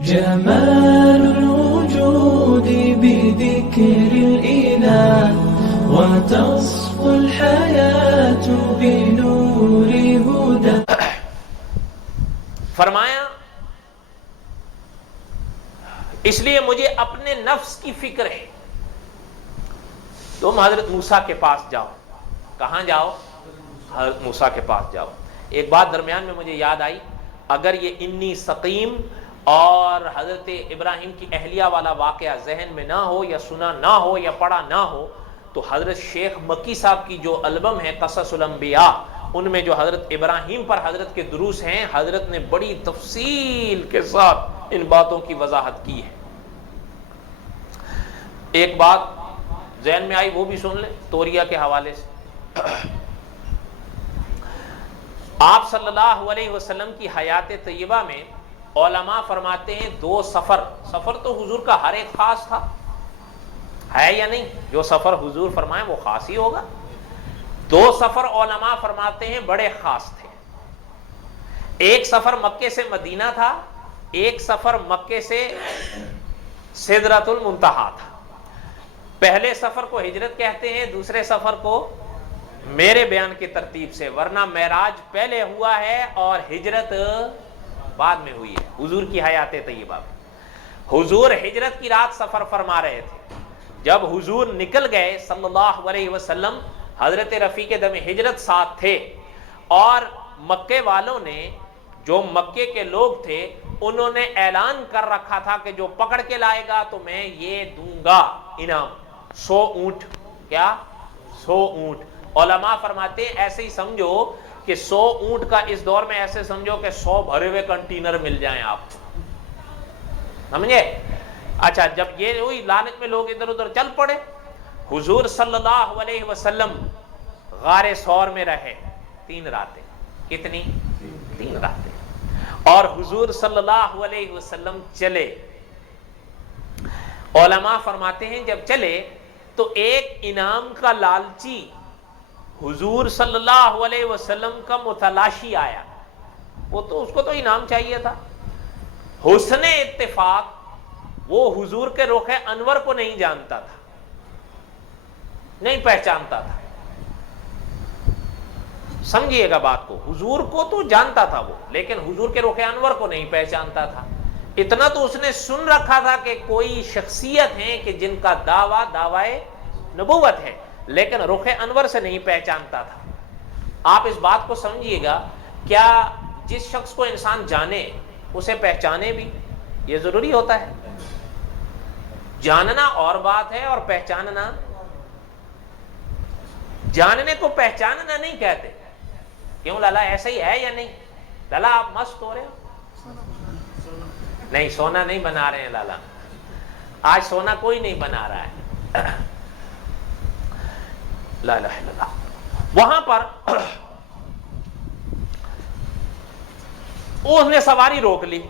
جمال الوجود بذكر الإله وتصفو الحياة بنور هدى. فرمایا اس لیے مجھے اپنے نفس کی فکر ہے. تم حضرت موسیٰ کے پاس جاؤ. کہاں جاؤ؟ حضرت موسیٰ کے پاس جاؤ. ایک بات درمیان میں مجھے یاد آئی، اگر یہ انی سقیم اور حضرت ابراہیم کی اہلیہ والا واقعہ ذہن میں نہ ہو یا سنا نہ ہو یا پڑھا نہ ہو تو حضرت شیخ مکی صاحب کی جو البم ہے قصص الانبیاء، ان میں جو حضرت ابراہیم پر حضرت کے دروس ہیں، حضرت نے بڑی تفصیل کے ساتھ ان باتوں کی وضاحت کی ہے. ایک بات ذہن میں آئی وہ بھی سن لیں توریہ کے حوالے سے. آپ صلی اللہ علیہ وسلم کی حیات طیبہ میں علماء فرماتے ہیں دو سفر تو حضور کا ہر ایک خاص تھا، ہے یا نہیں؟ جو سفر حضور فرمائے وہ خاص ہی ہوگا. دو سفر علماء فرماتے ہیں بڑے خاص تھے. ایک سفر مکے سے مدینہ تھا، ایک سفر مکے سے سدرۃ المنتہا تھا. پہلے سفر کو ہجرت کہتے ہیں، دوسرے سفر کو میرے بیان کی ترتیب سے، ورنہ معراج پہلے ہوا ہے اور ہجرت بعد میں ہوئی ہے. حضور کی حیات طیبہ میں حضور ہجرت کی رات سفر فرما رہے تھے. جب حضور نکل گئے صلی اللہ علیہ وسلم، حضرت رفیق دم ہجرت ساتھ تھے، اور مکے والوں نے، جو مکے کے لوگ تھے، انہوں نے اعلان کر رکھا تھا کہ جو پکڑ کے لائے گا تو میں یہ دوں گا انعام، 100 اونٹ. کیا؟ 100 اونٹ. علماء فرماتے ہیں ایسے ہی سمجھو کہ 100 اونٹ کا اس دور میں ایسے سمجھو کہ 100 بھرے ہوئے کنٹینر مل جائیں آپ. سمجھے؟ اچھا، جب یہ ہوئی لالچ میں لوگ ادھر ادھر چل پڑے. حضور صلی اللہ علیہ وسلم غار ثور میں رہے 3 راتیں. کتنی؟ 3 راتیں. اور حضور صلی اللہ علیہ وسلم چلے. علماء فرماتے ہیں جب چلے تو ایک انعام کا لالچی حضور صلی اللہ علیہ وسلم کا متلاشی آیا. وہ تو اس کو تو انعام چاہیے تھا. حسن اتفاق وہ حضور کے رخ انور کو نہیں جانتا تھا، نہیں پہچانتا تھا. سمجھیے گا بات کو، حضور کو تو جانتا تھا وہ، لیکن حضور کے رخ انور کو نہیں پہچانتا تھا. اتنا تو اس نے سن رکھا تھا کہ کوئی شخصیت ہیں کہ جن کا دعوی نبوت ہے، لیکن رخ انور سے نہیں پہچانتا تھا. آپ اس بات کو سمجھیے گا، کیا جس شخص کو انسان جانے اسے پہچانے بھی؟ یہ ضروری ہوتا ہے. جاننا اور بات ہے اور پہچاننا. جاننے کو پہچاننا نہیں کہتے. کیوں لالا ایسا ہی ہے یا نہیں؟ لالا آپ مست ہو رہے ہو؟ نہیں، سونا نہیں بنا رہے ہیں لالا، آج سونا کوئی نہیں بنا رہا ہے. لا الہ الا اللہ. وہاں پر اس نے سواری روک لی.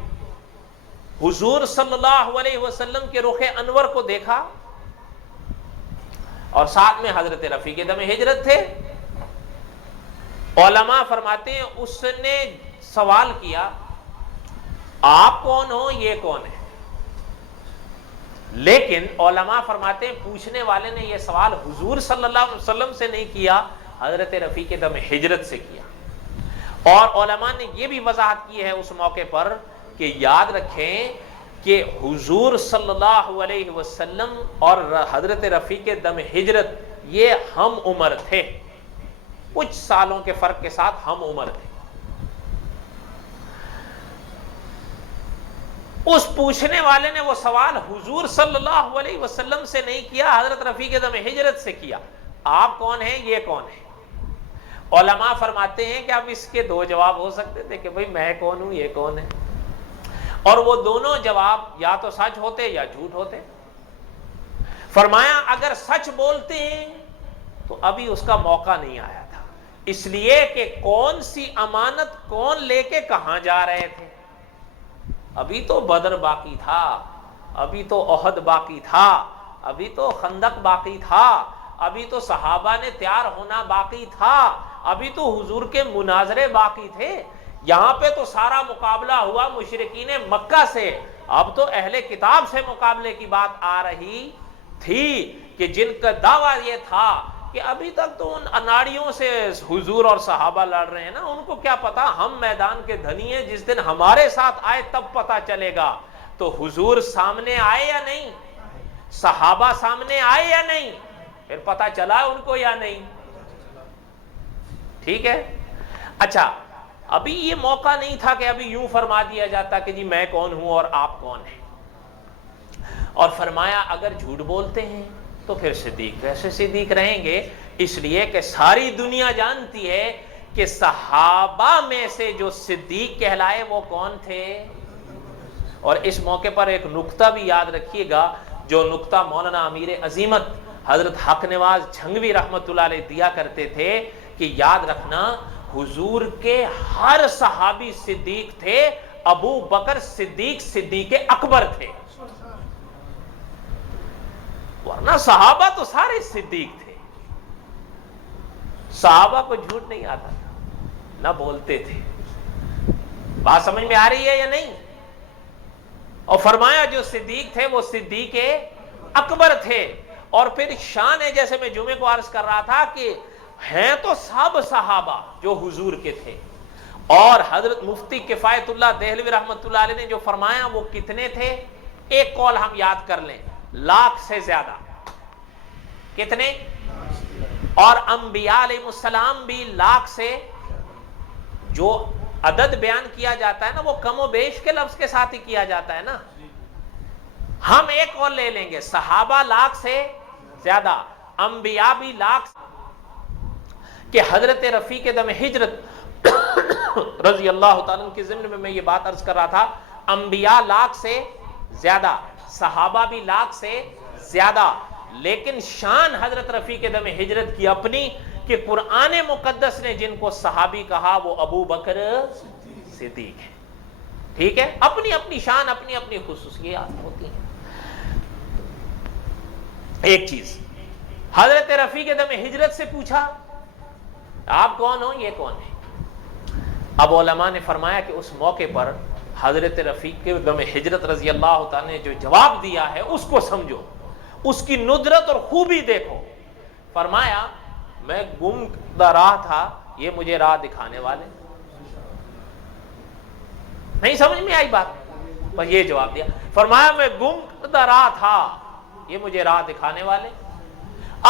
حضور صلی اللہ علیہ وسلم کے رخ انور کو دیکھا، اور ساتھ میں حضرت رفیق دم ہجرت تھے. علماء فرماتے ہیں اس نے سوال کیا، آپ کون ہو، یہ کون ہے؟ لیکن علماء فرماتے ہیں پوچھنے والے نے یہ سوال حضور صلی اللہ علیہ وسلم سے نہیں کیا، حضرت رفیق دم ہجرت سے کیا. اور علماء نے یہ بھی وضاحت کی ہے اس موقع پر کہ یاد رکھیں کہ حضور صلی اللہ علیہ وسلم اور حضرت رفیق دم ہجرت یہ ہم عمر تھے، کچھ سالوں کے فرق کے ساتھ ہم عمر تھے. اس پوچھنے والے نے وہ سوال حضور صلی اللہ علیہ وسلم سے نہیں کیا، حضرت رفیق دم ہجرت سے کیا. آپ کون ہیں، یہ کون ہے؟ علماء فرماتے ہیں کہ اب اس کے 2 جواب ہو سکتے تھے کہ بھئی میں کون ہوں، یہ کون ہے. اور وہ دونوں جواب یا تو سچ ہوتے یا جھوٹ ہوتے. فرمایا اگر سچ بولتے ہیں تو ابھی اس کا موقع نہیں آیا تھا، اس لیے کہ کون سی امانت کون لے کے کہاں جا رہے تھے. ابھی تو بدر باقی تھا، ابھی تو احد باقی تھا، ابھی تو خندق باقی تھا، ابھی تو صحابہ نے تیار ہونا باقی تھا، ابھی تو حضور کے مناظرے باقی تھے. یہاں پہ تو سارا مقابلہ ہوا مشرکین مکہ سے، اب تو اہل کتاب سے مقابلے کی بات آ رہی تھی کہ جن کا دعویٰ یہ تھا کہ ابھی تک تو ان اناڑیوں سے حضور اور صحابہ لڑ رہے ہیں نا، ان کو کیا پتا، ہم میدان کے دھنی ہیں، جس دن ہمارے ساتھ آئے تب پتا چلے گا۔ تو حضور سامنے آئے یا نہیں، صحابہ سامنے آئے یا نہیں، پھر پتا چلا ان کو یا نہیں؟ ٹھیک ہے۔ اچھا، ابھی یہ موقع نہیں تھا کہ ابھی یوں فرما دیا جاتا کہ جی میں کون ہوں اور آپ کون ہیں، اور فرمایا اگر جھوٹ بولتے ہیں تو پھر صدیق کیسے صدیق رہیں گے؟ اس لیے کہ ساری دنیا جانتی ہے کہ صحابہ میں سے جو صدیق کہلائے وہ کون تھے۔ اور اس موقع پر ایک نکتہ بھی یاد رکھیے گا، جو نکتہ مولانا امیر عظیمت حضرت حق نواز جھنگوی رحمت اللہ علیہ دیا کرتے تھے کہ یاد رکھنا حضور کے ہر صحابی صدیق تھے، ابو بکر صدیق صدیق اکبر تھے، ورنہ صحابہ تو سارے صدیق تھے۔ صحابہ کو جھوٹ نہیں آتا تھا، نہ بولتے تھے۔ بات سمجھ میں آ رہی ہے یا نہیں؟ اور فرمایا جو صدیق تھے وہ صدیق اکبر تھے۔ اور پھر شان ہے، جیسے میں جمعے کو عرض کر رہا تھا کہ ہیں تو سب صحابہ جو حضور کے تھے، اور حضرت مفتی کفایت اللہ دہلوی رحمت اللہ علیہ نے جو فرمایا وہ کتنے تھے؟ ایک قول ہم یاد کر لیں، لاکھ سے زیادہ۔ کتنے؟ اور انبیاء علیہ السلام بھی لاکھ سے، جو عدد بیان کیا جاتا ہے نا وہ کم و بیش کے لفظ کے ساتھ ہی کیا جاتا ہے نا۔ ہم ایک اور لے لیں گے، صحابہ لاکھ سے زیادہ، انبیاء بھی لاکھ، کہ حضرت رفیق دم ہجرت رضی اللہ تعالیٰ کے ضمن میں یہ بات عرض کر رہا تھا، انبیاء لاکھ سے زیادہ، صحابہ بھی لاکھ سے زیادہ، لیکن شان حضرت رفیق دم ہجرت کی اپنی کہ قرآن مقدس نے جن کو صحابی کہا وہ ابو بکر صدیق ہے۔ ٹھیک ہے، اپنی اپنی شان، اپنی اپنی خصوصیات ہوتی ہیں۔ ایک چیز حضرت رفیق دم ہجرت سے پوچھا آپ کون ہو، یہ کون ہے؟ اب علماء نے فرمایا کہ اس موقع پر حضرت رفیق دم ہجرت رضی اللہ تعالیٰ نے جو جواب دیا ہے اس کو سمجھو، اس کی ندرت اور خوبی دیکھو۔ فرمایا میں گم راہ تھا، یہ مجھے راہ دکھانے والے۔ نہیں سمجھ میں آئی بات؟ بس یہ جواب دیا، فرمایا میں گم راہ تھا، یہ مجھے راہ دکھانے والے۔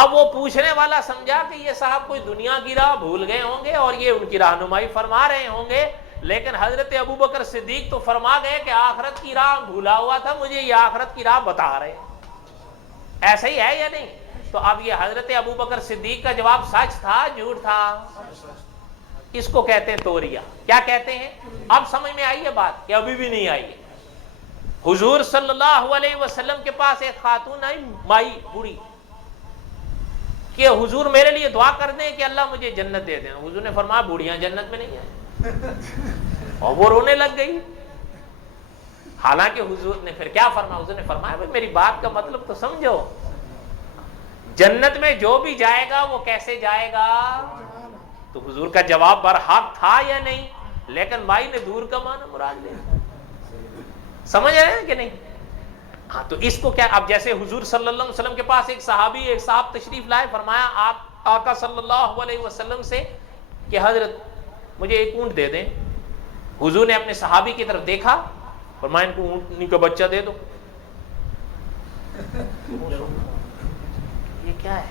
اب وہ پوچھنے والا سمجھا کہ یہ صاحب کوئی دنیا کی راہ بھول گئے ہوں گے اور یہ ان کی رہنمائی فرما رہے ہوں گے، لیکن حضرت ابو بکر صدیق تو فرما گئے کہ آخرت کی راہ بھولا ہوا تھا، مجھے یہ آخرت کی راہ بتا رہے ہیں۔ ایسا ہی ہے یا نہیں؟ تو اب یہ حضرت ابو بکر صدیق کا جواب سچ تھا جھوٹ تھا؟ اس کو کہتے ہیں توریہ۔ کیا کہتے ہیں؟ اب سمجھ میں آئی ہے بات کہ ابھی بھی نہیں آئی ہے؟ حضور صلی اللہ علیہ وسلم کے پاس ایک خاتون آئی، مائی بوڑھی، کہ حضور میرے لیے دعا کر دیں کہ اللہ مجھے جنت دے دیں۔ حضور نے فرمایا بوڑھیاں جنت میں نہیں ہیں، اور وہ رونے لگ گئی۔ حالانکہ حضور نے پھر کیا فرمایا؟ حضور نے فرمایا بھائی میری بات کا مطلب تو سمجھو، جنت میں جو بھی جائے گا وہ کیسے جائے گا؟ تو حضور کا جواب برحق تھا یا نہیں؟ لیکن مائی نے دور کا معنی مراد لیا۔ سمجھ رہے ہیں کہ نہیں؟ ہاں، تو اس کو کیا، اب جیسے حضور صلی اللہ علیہ وسلم کے پاس ایک صاحب تشریف لائے، فرمایا آپ آقا صلی اللہ علیہ وسلم سے کہ حضرت مجھے ایک اونٹ دے دیں۔ حضور نے اپنے صحابی کی طرف دیکھا، فرمایا ان کو اونٹنی کا بچہ دے دو۔ یہ کیا ہے؟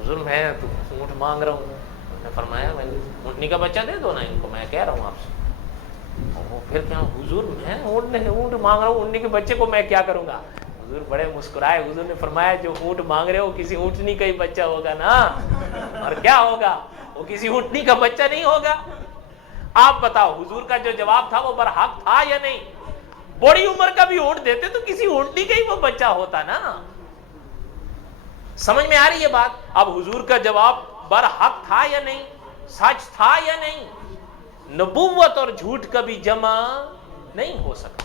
حضور میں تو اونٹ مانگ رہا ہوں۔ نے فرمایا میں اونٹنی کا بچہ دے دو نا ان کو، میں کہہ رہا ہوں آپ سے۔ پھر کیا حضور میں اونٹ مانگ رہا ہوں، اونٹنی کے بچے کو میں کیا کروں گا؟ حضور بڑے مسکرائے، حضور نے فرمایا جو اونٹ مانگ رہے ہو کسی اونٹنی کا ہی بچہ ہوگا نا، اور کیا ہوگا؟ وہ کسی اونٹنی کا بچہ نہیں ہوگا۔ آپ بتاؤ حضور کا جو جواب تھا وہ برحق تھا یا نہیں؟ بڑی عمر کا بھی اونٹ دیتے تو کسی اونٹنی کا ہی وہ بچہ ہوتا نا۔ سمجھ میں آ رہی ہے بات؟ اب حضور کا جواب برحق تھا یا نہیں، سچ تھا یا نہیں؟ نبوت اور جھوٹ کبھی جمع نہیں ہو سکتا۔